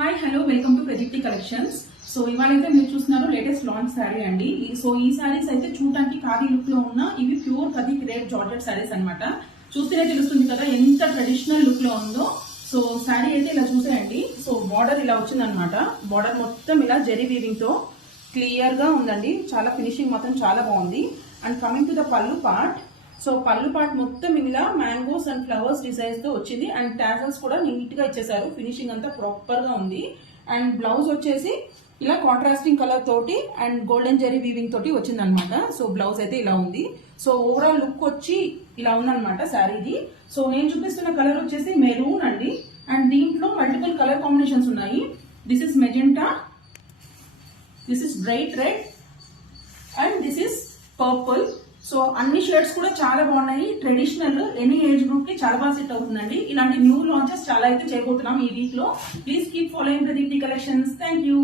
Hi hello welcome to Pradeepti collections. So ఇవాళైతే మీరు చూస్తున్నారు లేటెస్ట్ లాంచ్ శారీ అండి. సో ఈ శారీస్ అయితే చూడటానికి ఖాదీ లుక్ లో ఉన్న ఇవి pure khadi crepe georgette saris అన్నమాట. చూస్తేనే తెలుస్తుంది కదా ఎంత ట్రెడిషనల్ లుక్ లో ఉందో. సో శారీ అయితే ఇలా చూసేయండి. సో బార్డర్ ఇలా వచ్చిందనమాట. బార్డర్ మొత్తం ఇలా జెరీ వీవింగ్ తో క్లియర్ గా ఉందండి. చాలా ఫినిషింగ్ మాత్రం చాలా బాగుంది. అండ్ కమింగ్ టు ద పళ్ళు పార్ట్, సో పళ్ళు పార్ట్ మొత్తం ఇలా మ్యాంగోస్ అండ్ ఫ్లవర్స్ డిజైన్స్ తో వచ్చింది. అండ్ టాజల్స్ కూడా నీట్ గా ఇచ్చేసారు. ఫినిషింగ్ అంతా ప్రాపర్ గా ఉంది. అండ్ బ్లౌజ్ వచ్చేసి ఇలా కాంట్రాస్టింగ్ కలర్ తోటి అండ్ గోల్డెన్ జెరీ వీవింగ్ తోటి వచ్చింది అనమాట. సో బ్లౌజ్ అయితే ఇలా ఉంది. సో ఓవరాల్ లుక్ వచ్చి ఇలా ఉందన్నమాట శారీది. సో నేను చూపిస్తున్న కలర్ వచ్చేసి మెరూన్ అండి. అండ్ దీంట్లో మల్టిపుల్ కలర్ కాంబినేషన్స్ ఉన్నాయి. This is magenta, this is bright red and this is purple. So అన్ని షేడ్స్ కూడా చాలా బాగున్నాయి. ట్రెడిషనల్ ఎనీ ఏజ్ గ్రూప్ కి చాలా బాగా సెట్ అవుతుందండి. ఇలాంటి న్యూ లాంచెస్ చాలా అయితే చేయబోతున్నాం ఈ వీక్ లో. Please keep following Pradeepti collections. Thank you.